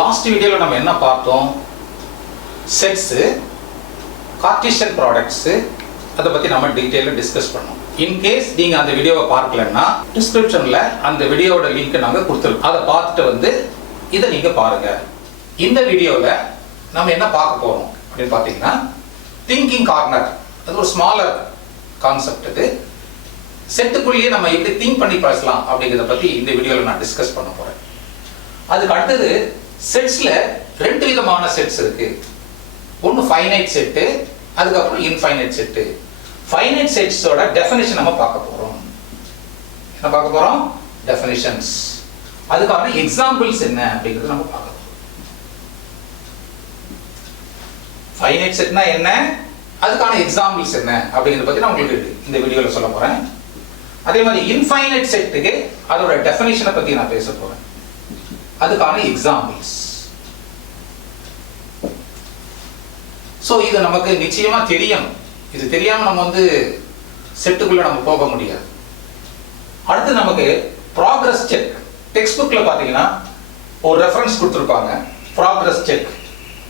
Last வீடியோவில் நம்ம என்ன பார்த்தோம்? செட்ஸு, கார்ட்டீசியன் ப்ராடக்ட்ஸு, அதை பற்றி நம்ம டீட்டெயிலாக டிஸ்கஸ் பண்ணோம். இன்கேஸ் நீங்கள் அந்த வீடியோவை பார்க்கலன்னா டிஸ்கிரிப்ஷனில் அந்த வீடியோவோட லிங்க்கை நாங்கள் கொடுத்துருக்கோம். அதை பார்த்துட்டு இதை நீங்கள் பாருங்கள். இந்த வீடியோவில் நம்ம என்ன பார்க்க போகிறோம் அப்படின்னு பார்த்தீங்கன்னா, திங்கிங் கார்னர். அது ஒரு ஸ்மாலர் கான்செப்ட். இது செட்டுக்குள்ளேயே நம்ம எப்படி திங்க் பண்ணி பேசலாம் அப்படிங்கிறத பற்றி இந்த வீடியோவில் நான் டிஸ்கஸ் பண்ண போகிறேன். அதுக்கு அடுத்தது செட்ஸில் ரெண்டு விதமான செட்ஸ் இருக்கு. ஒன்று ஃபைனைட் செட்டு, அதுக்கப்புறம் இன்ஃபைனைட் செட்டு. ஃபைனைட் செட்ஸோட டெஃபினிஷன் நம்ம பார்க்க போகிறோம். என்ன பார்க்க போகிறோம்? டெஃபினிஷன்ஸ். அதுக்கான எக்ஸாம்பிள்ஸ் என்ன அப்படிங்கிறது நம்ம பார்க்க போகிறோம். ஃபைனைட் செட்னா என்ன, அதுக்கான எக்ஸாம்பிள்ஸ் என்ன அப்படிங்கிறத பற்றி நான் உங்களுக்கு இந்த வீடியோவில் சொல்ல போகிறேன். அதே மாதிரி இன்ஃபைனைட் செட்டுக்கு அதோட டெஃபினிஷனை பற்றி நான் பேச போகிறேன். அதுக்கான எக்ஸாம்பிள்ஸ். ஸோ இது நமக்கு நிச்சயமா தெரியும். இது தெரியாம நம்ம செட்டுக்குள்ள நம்ம போக முடியாது. அடுத்து நமக்கு ப்ராக்ரஸ் செக். டெக்ஸ்ட் புக்ல பாத்தீங்கன்னா ஒரு ரெஃபரன்ஸ் கொடுத்துருப்பாங்க, ப்ராக்ரஸ் செக்.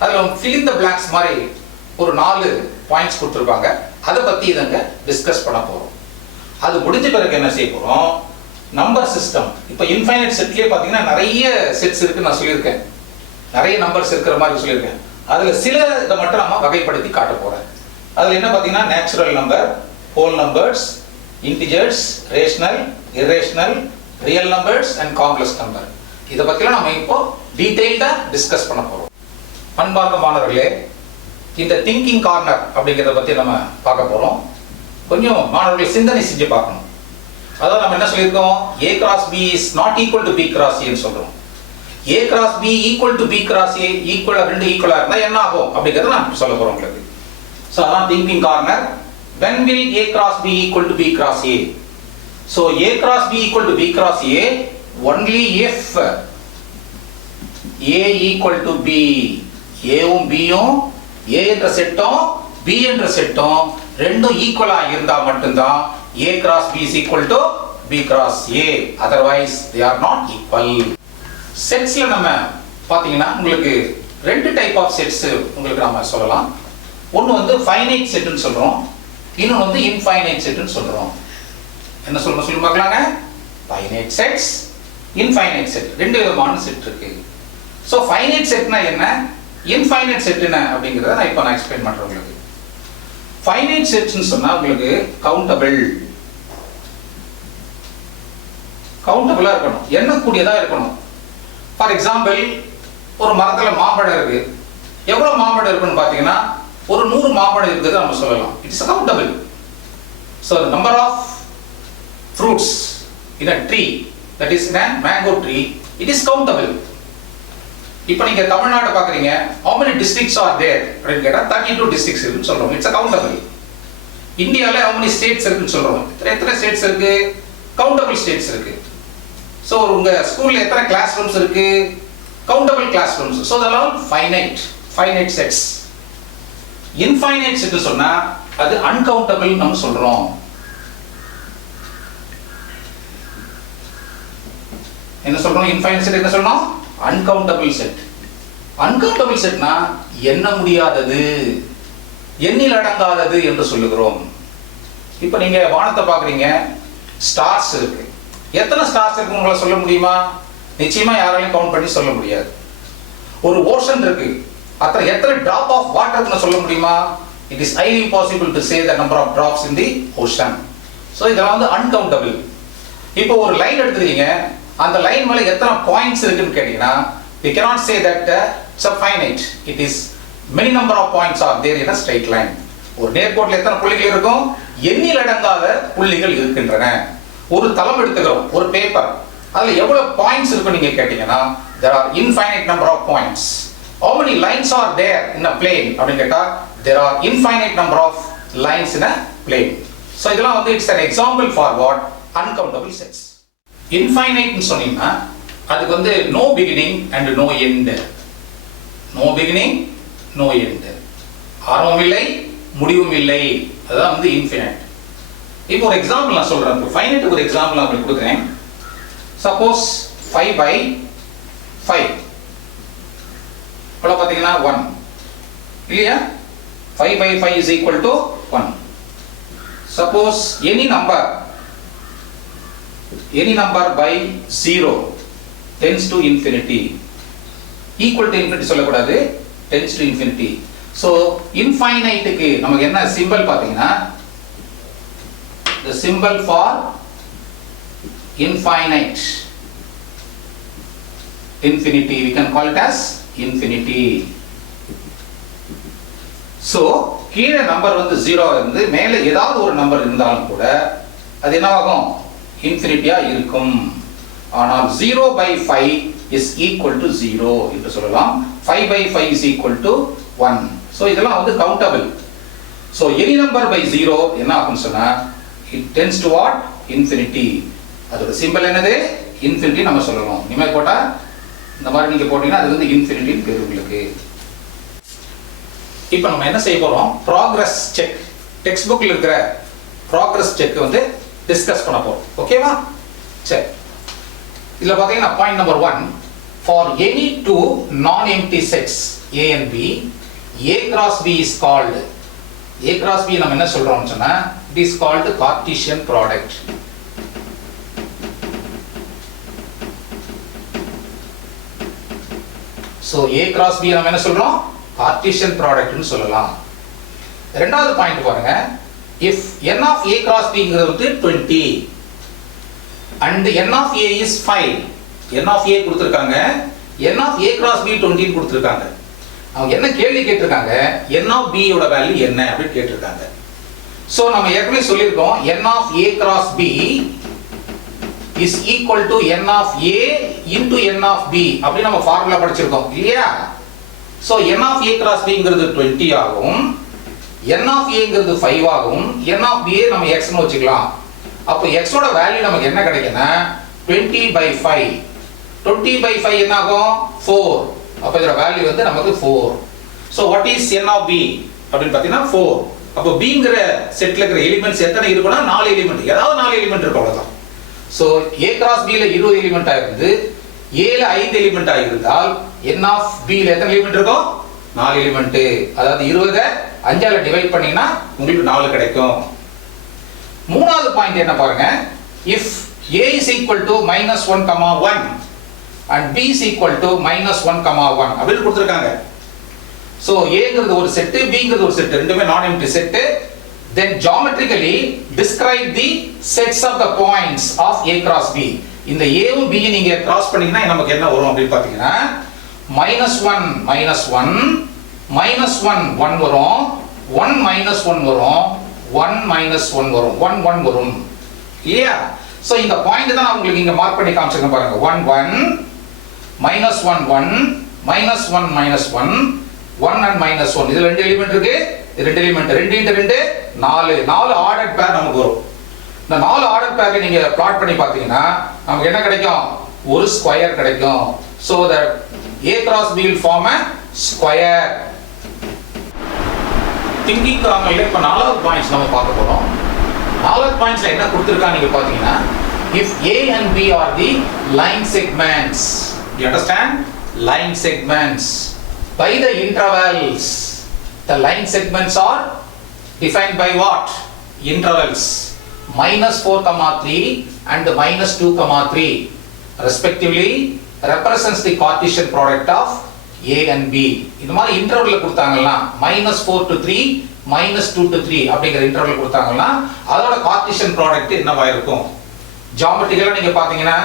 அதுல fill in the blanks மாதிரி ஒரு 4 பாயிண்ட்ஸ் கொடுத்துருப்பாங்க. அதை பத்தி இதங்க டிஸ்கஸ் பண்ண போறோம். அது முடிஞ்ச பிறகு என்ன செய்ய போறோம்? Number system. இப்போ இன்ஃபைனைட் செட்லயே பாத்தீங்கன்னா நிறைய செட்ஸ் இருக்கு நான் சொல்லியிருக்கேன். நிறைய நம்பர்ஸ் இருக்கிற மாதிரி சொல்லியிருக்கேன். அதுல சில இதை மட்டும் நம்ம வகைப்படுத்தி காட்ட போறேன். அதுல என்ன பாத்தீங்கன்னா, natural number, whole numbers, integers, rational, irrational, real numbers and complex number. இதை பத்திலாம் நம்ம இப்போ டீடைல்டா டிஸ்கஸ் பண்ண போறோம். அன்பார்ந்த மாணவர்களே, இந்த திங்கிங் கார்னர் அப்படிங்கிறத பத்தி நம்ம பார்க்க போறோம். கொஞ்சம் மாணவர்கள் சிந்தனை செஞ்சு பார்க்கணும். அதாவது நம்ம என்ன சொல்லியிருக்கோம்? A cross B is not equal to B cross A ன்னு சொல்றோம். A cross B equal to B cross A ரெண்டு ஈக்குவலா இருந்தா என்ன ஆகும் அப்படிங்கறத நான் சொல்ல போறேன் உங்களுக்கு. சோ அதான் thinking corner. when will A cross B equal to B cross A? so A cross B equal to B cross A only if A equal to B. A-வும் B-யும் A என்ற செட்டும் B என்ற செட்டும் ரெண்டும் ஈக்குவலா இருந்தா மட்டும்தான் A cross B is equal to B cross A. otherwise they are not equal. செட்ஸ்ல நம்ம பாத்தீங்கன்னா உங்களுக்கு ரெண்டு டைப் ஆஃப் செட்ஸ் உங்களுக்கு நாம சொல்லலாம். ஒன்னு ஃபைனைட் செட்னு சொல்றோம், இன்னொன்னு இன்ஃபைனைட் செட்னு சொல்றோம். என்ன சொல்றோம் சொல்லி பார்க்கலாங்க? Finite sets, infinite set. ரெண்டு விதமான செட் இருக்கு. சோ ஃபைனைட் செட்னா என்ன, இன்ஃபைனைட் செட் என்ன அப்படிங்கறத நான் இப்போ எக்ஸ்பிளைன் பண்றேன் உங்களுக்கு. ஃபைனைட் செட்ஸ்னு சொன்னா உங்களுக்கு கவுண்டபிளா இருக்கணும், எண்ணக்கூடியதா இருக்கணும். ஃபார் எக்ஸாம்பிள், ஒரு மரத்துல மாம்பழம் இருக்கு. எவ்வளவு மாம்பழம் இருக்குன்னு பாத்தீங்கன்னா ஒரு 100 மாம்பழம் இருக்குது நம்ம சொல்லலாம். It's countable. so the number of fruits in a tree, that is in a mango tree, it is countable. இப்போ நீங்க தமிழ்நாடு பாக்குறீங்க, how many districts are there அப்படினு கேட்டா 32 districts இருக்குன்னு சொல்றோம். It's countable. இந்தியால how many states இருக்குன்னு சொல்றோம். எத்தனை ஸ்டேட்ஸ் இருக்கு? கவுண்டபிள் ஸ்டேட்ஸ் இருக்கு. சோ உங்க ஸ்கூல்ல எத்தனை கிளாஸ் ரூம்ஸ் இருக்கு? Countable classrooms. சோ அதெல்லாம் ஃபைனைட் செட்ஸ். இன்ஃபைனைட் செட் சொன்னா அது அன்கவுண்டபிள் நம்ம சொல்றோம். என்ன சொல்றோம்? இன்ஃபைனைட் செட் என்ன சொல்றோம்? Uncountable set. அன்கவுண்டபிள் செட்னா எண்ண முடியாதது, எண்ணில் அடங்காதது என்று சொல்லுகிறோம். இப்போ நீங்க வானத்தை பாக்குறீங்க, ஸ்டார்ஸ் இருக்கு. எத்தனை ஸ்டார்ஸ் இருக்கு உங்களால சொல்ல முடியுமா? நிச்சயமா யாராலையும் கவுண்ட் பண்ணி சொல்ல முடியாது. ஒரு ஓஷன் இருக்கு, அத்தனை எத்தனை டிராப் ஆஃப் வாட்டர்னு சொல்ல முடியுமா? It is highly impossible to say the number of drops in the ocean. so இதெல்லாம் அன்கவுண்டபிள். இப்போ ஒரு லைன் எடுத்துக்கிறீங்க, அந்த லைன் மேல எத்தனை பாயிண்ட்ஸ் இருக்குன்னு கேட்டீங்கன்னா we cannot say that it's a finite. it is many number of points are there in a straight line. ஒரு நேர்கோட்டில் எத்தனை புள்ளிகள் இருக்கும்? எண்ணில் அடங்காத புள்ளிகள் இருக்கின்றன. ஒரு தளம் எடுத்துக்கிறோம், ஒரு பேப்பர், அதுல எவ்வளவு பாயிண்ட்ஸ் இருக்கு நீங்க கேட்டீங்கன்னா there are infinite number of points. how many lines are there in a plane அப்படினு கேட்டா there are infinite number of lines in a plane. so இதெல்லாம் it's an example for what? uncountable sets. infinite னு சொன்னீங்கன்னா அதுக்கு no beginning and no end. no beginning no end. ஆரம்பம் இல்லை, முடிவும் இல்லை. அதான் infinite. இப்போ ஒரு எக்ஸாம்பிள் நான் சொல்றேன். ஃபைனைட் ஒரு எக்ஸாம்பிள் நான் உங்களுக்கு கொடுக்கிறேன். சப்போஸ் 5 by 5 இவ்வளோ பார்த்தீங்கன்னா 1 இல்லையா? 5 by 5 is equal to 1. Suppose any number by 0 tends to infinity. Equal to infinity சொல்லக்கூடாது, tends to infinity. So infiniteக்கு நமக்கு என்ன சிம்பல் பார்த்தீங்கன்னா, the symbol for infinite, infinity, we can call it as infinity. So கீழே number வந்து 0 இருந்து மேலே ஏதாவது ஒரு நம்பர் இருந்தாலும் கூட அது என்னவாகும்? இன்ஃபினிட்டியா இருக்கும். ஆனால் 0 by 5 is equal to 0 என்று சொல்லலாம். 5 by 5 is equal to 1. So இதெல்லாம் வந்து countable. So any number by 0 என்ன ஆகும்னு சொன்னா it tends to what? Infinity. அதோட சிம்பல் என்னது? இன்ஃபினிட்டி நம்ம சொல்லணும். இனிமே போட்டா இந்த மாதிரி நீங்க போட்டீங்கன்னா அது வந்து இன்ஃபினிட்டின்னு பேர் உங்களுக்கு. இப்போ நம்ம என்ன செய்ய போறோம்? ப்ராக்ரஸ் செக், டெக்ஸ்ட் புக்ல இருக்கிற ப்ராக்ரஸ் செக் வந்து டிஸ்கஸ் பண்ண போறோம். ஓகேவா? சரி, இதுல பாத்தீங்கன்னா point number 1, for any two non empty sets A and B, A cross B is called, A cross B நம்ம என்ன சொல்றோம்னு சொன்னா it is called Cartesian product. So A cross B நம்ம என்ன சொல்றோம்? Cartesian product னு சொல்லலாம். இரண்டாவது பாயிண்ட் பாருங்க, if n of A cross B ங்கிறது வந்து 20 and n of A is 5, n of A கொடுத்திருக்காங்க, n of A cross B 20 னு கொடுத்திருக்காங்க. அவங்க என்ன கேள்வி கேட்டிருக்காங்க? n of B யோட வேல்யூ என்ன அப்படி கேட்டிருக்காங்க. சோ நம்ம ஏற்கனவே சொல்லியிருக்கோம் n of A cross B is equal to n of A into n of B அப்படி நம்ம ஃபார்முலா படிச்சிருக்கோம் இல்லையா? So n of A cross B ங்கிறது 20 ஆகும், n of A ங்கிறது 5 ஆகும், n of B நம்ம x னு வச்சுக்கலாம். அப்போ x ஓட வேல்யூ நமக்கு என்ன கிடைக்கும்னா 20 by 5. 20 by 5 என்ன ஆகும்? 4. அப்போ இதோட வேல்யூ வந்து நமக்கு 4. So what is n of B அப்படினு பார்த்தீங்கன்னா 4. அப்போ B ங்கற செட்ல இருக்கிற எலிமெண்ட்ஸ் எத்தனை இருக்குன்னா 4 எலிமெண்ட், ஏதாவது 4 எலிமெண்ட் இருக்கும் அவ்வளவுதான். So A cross B ல 20 எலிமெண்டா இருந்து A ல 5 எலிமெண்டா இருந்தால் n of B ல எத்தனை எலிமெண்ட் இருக்கும்? 4 எலிமெண்ட். அதாவது 20 5 ஆல டிவைட் பண்ணீங்கன்னா உங்களுக்கு 4 கிடைக்கும். மூணாவது பாயிண்ட் என்ன பாருங்க, if A is equal to -1, and B is equal to -1, அப்படி கொடுத்திருக்காங்க. So A ங்கிறது ஒரு செட், B ங்கிறது ஒரு செட், ரெண்டுமே நான் empty set. Then geometrically describe the sets of the points of A cross B. இந்த A வும் B நீங்க கிராஸ் பண்ணீங்கன்னா நமக்கு என்ன வரும் அப்படி பாத்தீங்கன்னா -1, -1, -1 வரும், 1 -1 வரும், 1 -1 வரும், 1 1 வரும் இல்லையா? சோ இந்த பாயிண்ட் தான் உங்களுக்கு இங்க மார்க் பண்ணி காமிச்சிருக்கேன் பாருங்க. 1 1 -1 1 -1 -1 1 and -1. இதுல ரெண்டு எலிமெண்ட் இருக்கு, ரெண்டு எலிமெண்ட், 2 into 2 4 ஆர்டர்ட் பேர் நமக்கு வரும். இந்த 4 ஆர்டர் பேர்ல நீங்க பிளாட் பண்ணி பாத்தீங்கன்னா நமக்கு என்ன கிடைக்கும்? ஒரு ஸ்கொயர் கிடைக்கும். So that A cross B will form a square. Thinking ராங்கல்ல இப்ப நாலாவது பாயிண்ட்ஸ் நம்ம பார்க்க போறோம். நாலாவது பாயிண்ட்ஸ்ல என்ன கொடுத்திருக்காங்க நீங்க பாத்தீங்கன்னா, if A and B are the line segments, you understand? Line segments by the intervals, the line segments are defined by what? Intervals -4, 3 and -2, 3 respectively represents the Cartesian product of A and B. இந்த மாதிரி இன்டர்வல்ல கொடுத்தாங்கன்னா -4 to 3 -2 to 3 அப்படிங்கிற interval கொடுத்தாங்கன்னா அதோட Cartesian product என்னவா இருக்கும்? ஜியோமெட்ரிக்கலா நீங்க பாத்தீங்கன்னா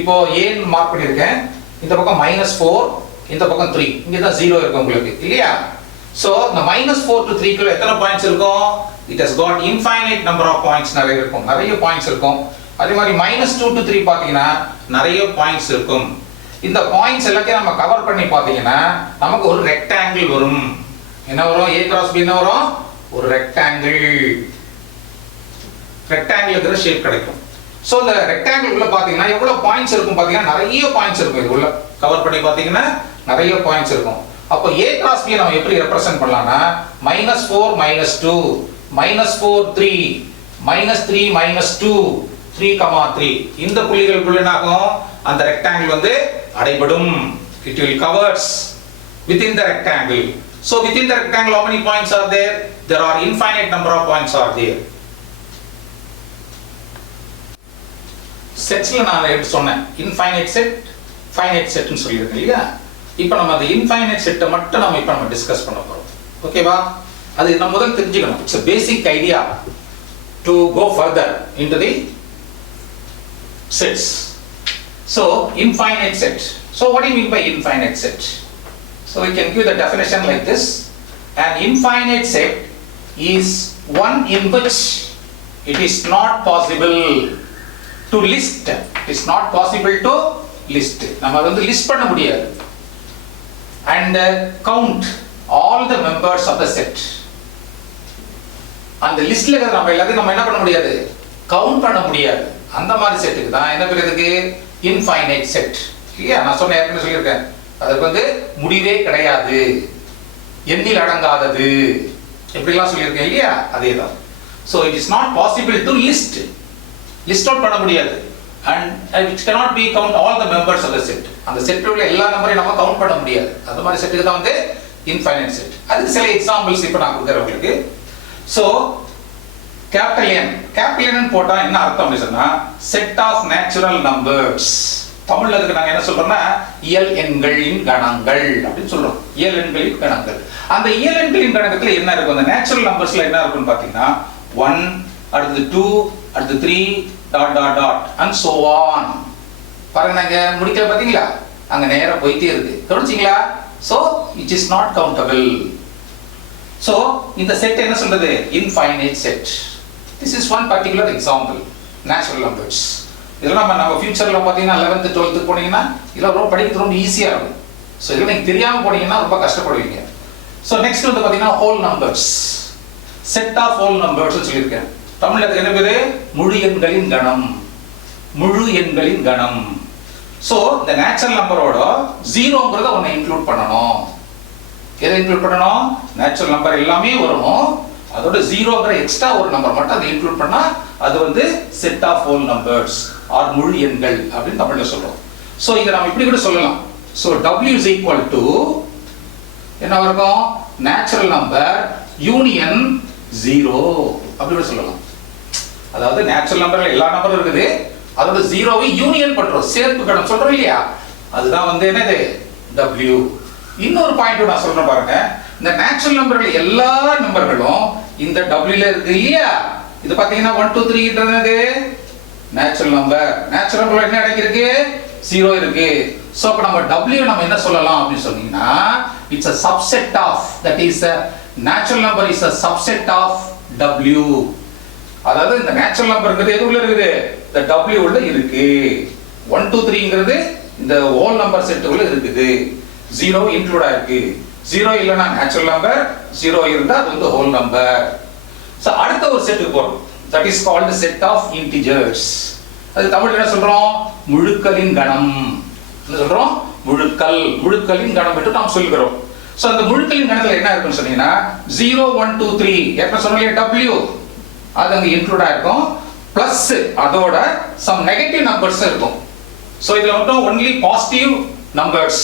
இப்போ A ன்னு மார்க் பண்ணிருக்கேன், இந்த பக்கம் -4, இந்த பக்கம் 3, இங்க தான் 0 இருக்கு உங்களுக்கு இல்லையா? சோ இந்த -4 to 3 குள்ள எத்தனை பாயிண்ட்ஸ் இருக்கும்? It has got infinite number of points, நிறைய இருக்கும், நிறைய பாயிண்ட்ஸ் இருக்கும். அதே மாதிரி -2 to 3 பாத்தீங்கன்னா நிறைய பாயிண்ட்ஸ் இருக்கும். இந்த பாயிண்ட்ஸ் எல்லாத்தையும் நம்ம கவர் பண்ணி பாத்தீங்கன்னா நமக்கு ஒரு ரெக்டாங்கிள் வரும். என்ன வரும்? A cross B என்ன வரும்? ஒரு ரெக்டாங்கிள். ரெக்டாங்கிள் இருக்கிற ஷேப் கிடைக்கும். சோ இந்த ரெக்டாங்கிள் உள்ள பாத்தீங்கன்னா எவ்வளவு பாயிண்ட்ஸ் இருக்கும் பாத்தீங்கன்னா நிறைய பாயிண்ட்ஸ் இருக்கும். இது உள்ள கவர் பண்ணி பாத்தீங்கன்னா நிறைய பாயிண்ட்ஸ் இருக்கும். அப்போ A cross B நம்ம எப்படி ரெப்ரசன்ட் பண்ணலாம்னா -4 -2 -4 3 -3 -2 3, 3 இந்த புள்ளிகளுக்குள்ள என்ன ஆகும்? அந்த ரெக்டாங்கிள் வந்து அடைபடும். It will covers within the rectangle. So within the rectangle how many points are there? There are infinite number of points are there. Setsல நான் எப்படி சொன்னேன், infinite set, finite set னு சொல்லியிருக்கேன் இல்லையா? இப்போ நம்ம அந்த infinite set மட்டும் நம்ம இப்போ நம்ம டிஸ்கஸ் பண்ண போறோம். ஓகேவா? அது நம்ம முதல்ல தெரிஞ்சுக்கணும். It's a basic idea to go further into the sets. So infinite set. So what do you mean by infinite set? So we can give the definition like this. An infinite set is one in which it is not possible to list. It is not possible to list. நம்ம வந்து list பண்ண முடியாது. And count all the members of the set. அந்த லிஸ்ட்ல இருக்கிற நம்ம எல்லாத்தையும் நம்ம என்ன பண்ண முடியாது, கவுண்ட் பண்ண முடியாது. அந்த மாதிரி செட்டுக்கு தான் என்ன பேர், இதுக்கு இன்ஃபைனைட் செட் இல்லையா? நான் சொன்ன ஏற்கனவே சொல்லியிருக்கேன், அதுக்கு வந்து முடிவே கிடையாது, எண்ணில் அடங்காதது, எப்படிலாம் சொல்லியிருக்கேன் இல்லையா? அதே தான். So it is not possible to list out பண்ண முடியாது. And it cannot be count all the members of the set. அந்த செட்டில் உள்ள எல்லா நம்பரையும் நம்ம கவுண்ட் பண்ண முடியாது. அந்த மாதிரி செட்டுக்கு தான் வந்து இன்ஃபைனைட் செட். அதுக்கு சில எக்ஸாம்பிள்ஸ் இப்போ நான் கொடுக்குறேன் உங்களுக்கு. ஸோ கேபிட்டல் N போட்டா என்ன அர்த்தம் சொன்னா, செட் ஆஃப் நேச்சுரல் நம்பர்ஸ். தமிழ்ல அதுக்கு நாங்க என்ன சொல்றோம்னா இயல் எண்களின் கணங்கள் அப்படின்னு சொல்றோம். இயல் எண்களின் கணங்கள். அந்த இயல் எண்களின் கணக்கத்துல என்ன இருக்கும், அந்த நேச்சுரல் நம்பர்ஸ்ல என்ன இருக்கும்னு பாத்தீங்கன்னா 1, அடுத்து 2, அடுத்து 3 dot dot dot and so on. பாருங்க, நாங்க முடிக்கல பாத்தீங்களா, அங்க நேரா போயிட்டே இருக்கு, கவனிச்சீங்களா? So it is not countable. So இந்த செட் என்ன சொல்றது, infinite set. This is one particular example, natural numbers. இதெல்லாம் நம்ம ஃபியூச்சர்ல பாத்தீங்கன்னா 11th 12th போனீங்கன்னா இதெல்லாம் ரொம்ப படிக்கிறது ரொம்ப ஈஸியா இருக்கும். சோ இதெல்லாம் நீங்க தெரியாம போனீங்கன்னா ரொம்ப கஷ்டப்படுவீங்க. சோ நெக்ஸ்ட் வந்து பாத்தீங்கன்னா whole numbers. Set of whole numbers சொல்லியிருக்கேன். தமிழ்ல அதுக்கு என்ன பேரு, முழு எண்களின் கணம். முழு எண்களின் கணம். சோ இந்த நேச்சுரல் நம்பரோட ஜீரோங்கிறத ஒண்ணு இன்க்ளூட் பண்ணணும். எதை இன்க்ளூட் பண்ணணும், நேச்சுரல் நம்பர் எல்லாமே வரணும், அதோட ஜீரோங்கிற எக்ஸ்ட்ரா ஒரு நம்பர் மட்டும் அதை இன்க்ளூட் பண்ணா அது வந்து set of whole numbers or முழு எண்கள் அப்படின்னு தமிழ்ல சொல்றோம். சோ இத நாம இப்படி கூட சொல்லலாம். So W is equal to என்ன இருக்கும், நேச்சுரல் நம்பர் யூனியன் 0 அப்படி கூட சொல்லலாம். அதாவது நேச்சுரல் நம்பர்ல எல்லா நம்பரும் இருக்குது, அதோட ஜீரோவை யூனியன் பண்றோம், சேர்ப்பு கணம் சொல்றோம் இல்லையா, அதுதான் வந்து என்னது W. இன்னொரு பாயிண்ட் நான் சொல்றேன் பாருங்க, இந்த நேச்சுரல் நம்பர்கள் எல்லா நம்பர்களும் இந்த W ல இருக்கு இல்லையா? இது பாத்தீங்கன்னா 1 2 3 ன்றது நேச்சுரல் நம்பர். நேச்சுரல் நம்பர்ல என்ன அடங்கி இருக்கு, 0 இருக்கு. சோ அப்ப நம்ம W நம்ம என்ன சொல்லலாம் அப்படி சொன்னீங்கன்னா, it's a subset of, that is a natural number is a subset of W. அதாவது இந்த நேச்சுரல் நம்பர்ங்கிறது எது உள்ள இருக்குது, இந்த W உள்ள இருக்கு. 1 2 3ங்கிறது இந்த ஹோல் நம்பர் செட் உள்ள இருக்குது, 0 இன்க்ளூட் ஆயிருக்கு. 0 இல்லனா நேச்சுரல் நம்பர், 0 இருந்தா அது வந்து ஹோல் நம்பர். சோ அடுத்த ஒரு செட்டுக்கு போறோம், that is called the set of integers. அது தமிழ்ல என்ன சொல்றோம், முழுக்களின் கணம். என்ன சொல்றோம், முழுக்களின் கணம் என்று நாம் சொல்கிறோம். சோ அந்த முழுக்களின் கணத்துல என்ன இருக்குன்னு சொன்னீங்கன்னா 0 1 2 3 என்ன சொன்னீங்க, W அது அங்க இன்க்ளூட் ஆயிருக்கும், பிளஸ் அதோட some negative numbers இருக்கும். சோ இதுல மட்டும் only positive numbers,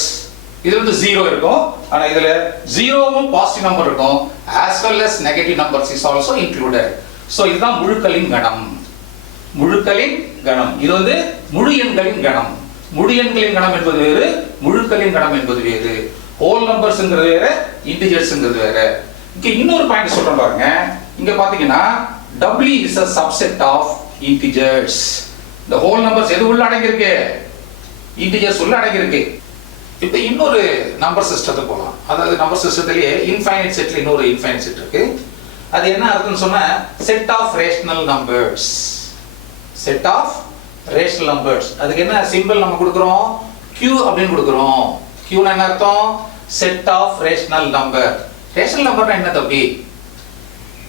இதுல வந்து 0 இருக்கும், ஆனா இதுல 0வும் பாசிட்டிவ் நம்பர் இருக்கும், as well as negative numbers is also included. So இதுதான் முழுக்களின் கணம். முழுக்களின் கணம் இது வந்து முழு எண்களின் கணம். முழு எண்களின் கணம் என்பது வேறு, முழுக்களின் கணம் என்பது வேறு. ஹோல் நம்பர்ஸ்ங்கிறது வேற, இன்டிஜர்ஸ்ங்கிறது வேற. இங்க இன்னொரு பாயிண்ட் சொல்றேன் பாருங்க, இங்க பாத்தீங்கன்னா W is a subset of integers. இந்த ஹோல் நம்பர்ஸ் எது உள்ள அடங்கி இருக்கு, இன்டிஜர்ஸ் உள்ள அடங்கி இருக்கு. இப்போ இன்னொரு நம்பர் சிஸ்டத்துக்கு போகலாம். அதாவது நம்பர் சிஸ்டத்திலேயே இன்ஃபைனைட் செட்ல இன்னொரு இன்ஃபைனைட் செட் இருக்கு. அது என்ன அர்த்தம்னு சொன்னா set of rational numbers. Set of rational numbers, அதுக்கு என்ன சிம்பிள் நம்ம கொடுக்குறோம், Q அப்படின்னு கொடுக்குறோம். Q னா என்ன அர்த்தம், set of rational number. Rational நம்பர்னா என்ன தம்பி,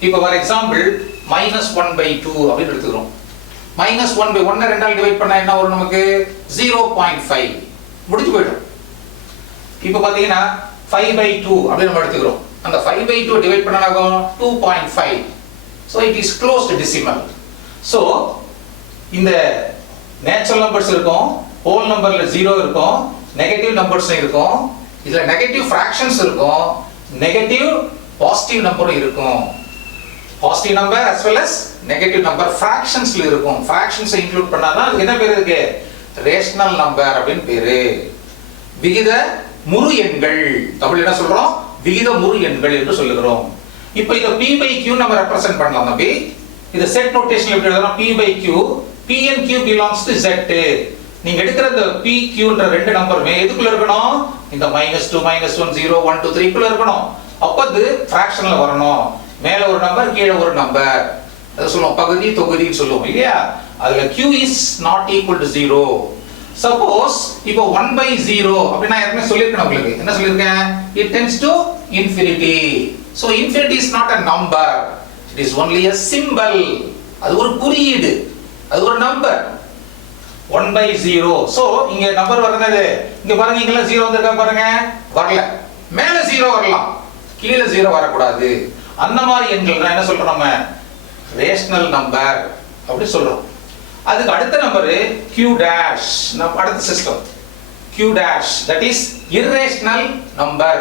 இப்போ ஃபார் எக்ஸாம்பிள் -1/2 அப்படின்னு எடுத்துக்கிறோம். -1/1 ரெண்டால் டிவைட் பண்ணா என்ன வரும் நமக்கு, 0.5 முடிஞ்சு போயிடும். இப்போ பாத்தீங்கன்னா 5/2 அப்படி நம்ம எடுத்துக்கிறோம். அந்த 5/2 டிவைட் பண்ணாகும் 2.5. so it is closed decimal. so இந்த நேச்சுரல் நம்பர்ஸ் இருக்கும், ஹோல் நம்பர்ல 0 இருக்கும், நெகட்டிவ் நம்பர்ஸ் இருக்கும், இதுல நெகட்டிவ் ஃபிராக்ஷன்ஸ் இருக்கும், நெகட்டிவ் பாசிட்டிவ் நம்பரும் இருக்கும். Positive number as well as negative number ஃபிராக்ஷன்ஸ்ல இருக்கும். ஃபிராக்ஷன்ஸ் இன்க்ளூட் பண்ணாதான் அதுக்கு என்ன பேர் இருக்கு? ரேஷனல் நம்பர் அப்படின்னு பேரு. விகித முழு எண்கள், தமிழ் என்ன சொல்றோம்? விகித முழு எண்கள் என்று சொல்லுகிறோம். இப்போ இத p by q நம்ம ரெப்ரசன்ட் பண்ணலாம் தம்பி. இத செட் நோட்டேஷன்ல எப்படி எழுதலாம்? p by q, p and q belongs to z. நீங்க எடுக்கிற இந்த p q ன்ற ரெண்டு நம்பருமே எதுக்குள்ள இருக்கணும்? இந்த -2 -1 0 1 2 3 குள்ள இருக்கணும். அப்ப அது ஃபிராக்ஷன்ல வரணும். மேல ஒரு நம்பர் கீழ ஒரு நம்பர், அது சொல்லுவோம் பகுதி தொகுதின்னு சொல்லுவோம் இல்லையா? அதுல q is not equal to 0. Suppose இப்போ 1/0 அப்படினா ஏற்கனவே சொல்லிருக்கேன் உங்களுக்கு. என்ன சொல்லிருக்கேன்? it tends to infinity. so infinity is not a number, it is only a symbol. அது ஒரு குறியீடு, அது ஒரு நம்பர். 1/0. so இங்க நம்பர் வரனது இங்க பாருங்க, இங்க 0 வந்திருக்கா பாருங்க, வரல. மேல 0 வரலாம், கீழ 0 வர கூடாது. அந்த மாதிரி எண்கள் என்ன சொல்றோம்? நம்ம ரேஷனல் நம்பர் அப்படி சொல்றோம். அதுக்கு அடுத்த நம்பர் q dash. நம்ம அடுத்த system q dash, that is irrational number.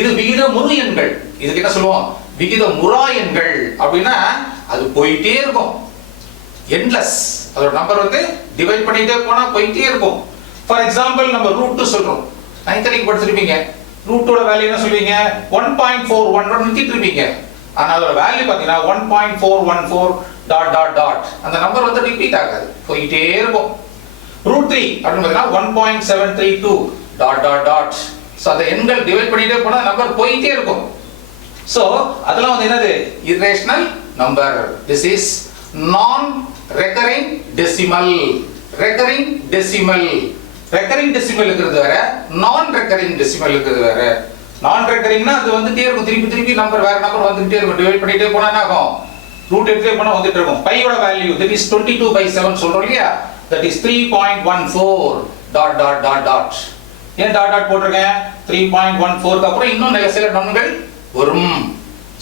இது விகித முழு எண்கள். இதுக்கு என்ன சொல்லுவோம்? விகித முறா எண்கள். அப்படின்னா அது போயிட்டே இருக்கும், எண்ட்லெஸ். அதோட நம்பர் வந்து டிவைட் பண்ணிட்டே போனா போயிட்டே இருக்கும். ஃபார் எக்ஸாம்பிள் நம்ம √2 சொல்றோம். 9th வரைக்கும் படிச்சிருப்பீங்க. √2 வேல்யூ என்ன சொல்வீங்க? 1.411 நிறுத்திட்டு இருப்பீங்க. ஆனா அதோட வேல்யூ பாத்தீங்கன்னா 1.414 டாட் டாட் டாட். அந்த நம்பர் வந்து ரிப்பீட் ஆகாது, போயிட்டே இருக்கும். √3 அப்படின்னு பாத்தீங்கன்னா 1.732 டாட் டாட் டாட். சோ அந்த எண்கள் டிவைட் பண்ணிட்டே போனா நம்பர் போயிட்டே இருக்கும். சோ அதெல்லாம் வந்து என்னது? irrational number. this is non recurring decimal. recurring decimal, recurring decimal இருக்குறது வேற, non recurring decimal இருக்குறது வேற. non recurringனா அது வந்துட்டே இருக்கும், திருப்பி திருப்பி நம்பர் வேற நம்பர் வந்துட்டே இருக்கும். டிவைட் பண்ணிட்டே போனா என்ன ஆகும்? ரூட் எடுத்துட்டே போனா வந்துட்டே இருக்கும். பையோட வேல்யூ that is 22/7 சொல்றோம் இல்லையா? that is 3.14 dot dot dot dot. ஏன் டாட் டாட் போட்டுருக்கேன்? 3.14 க்கு அப்புறம் இன்னும் சில நம்பர்கள் வரும்.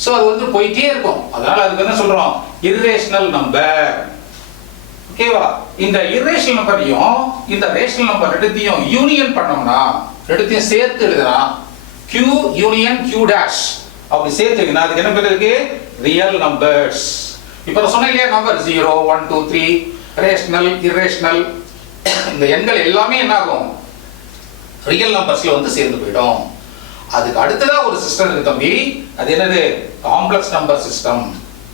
சோ அது வந்து போயிட்டே இருக்கும். அதனால அதுக்கு என்ன சொல்றோம்? irrational number. ஓகேவா? இந்த irrational நம்பரையும் இந்த ரேஷனல் நம்பர் ரெண்டுத்தையும் யூனியன் பண்ணோம்னா, ரெண்டுத்தையும் சேர்த்து எழுதுனா q union q dash அப்படி சேர்த்துக்கினா அதுக்கு என்ன பேர் இருக்கு? Real numbers. இப்போ நான் சொன்னேன் இல்லையா, நம்பர் 0 1 2 3 ரேஷனல் irrational இந்த எண்கள் எல்லாமே என்ன ஆகும்? ரியல் நம்பர்ஸ்ல வந்து சேர்ந்து போய்டும். அதுக்கு அடுத்ததா ஒரு சிஸ்டம் இருக்கு தம்பி. அது என்னது? Complex number system.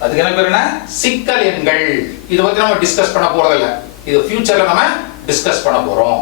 அதுக்கு என்ன பேருன்னா சிக்கல் எண்கள். இத பத்தி நம்ம டிஸ்கஸ் பண்ண போறதில்லை, இது ஃபியூச்சர்ல நம்ம டிஸ்கஸ் பண்ண போறோம்.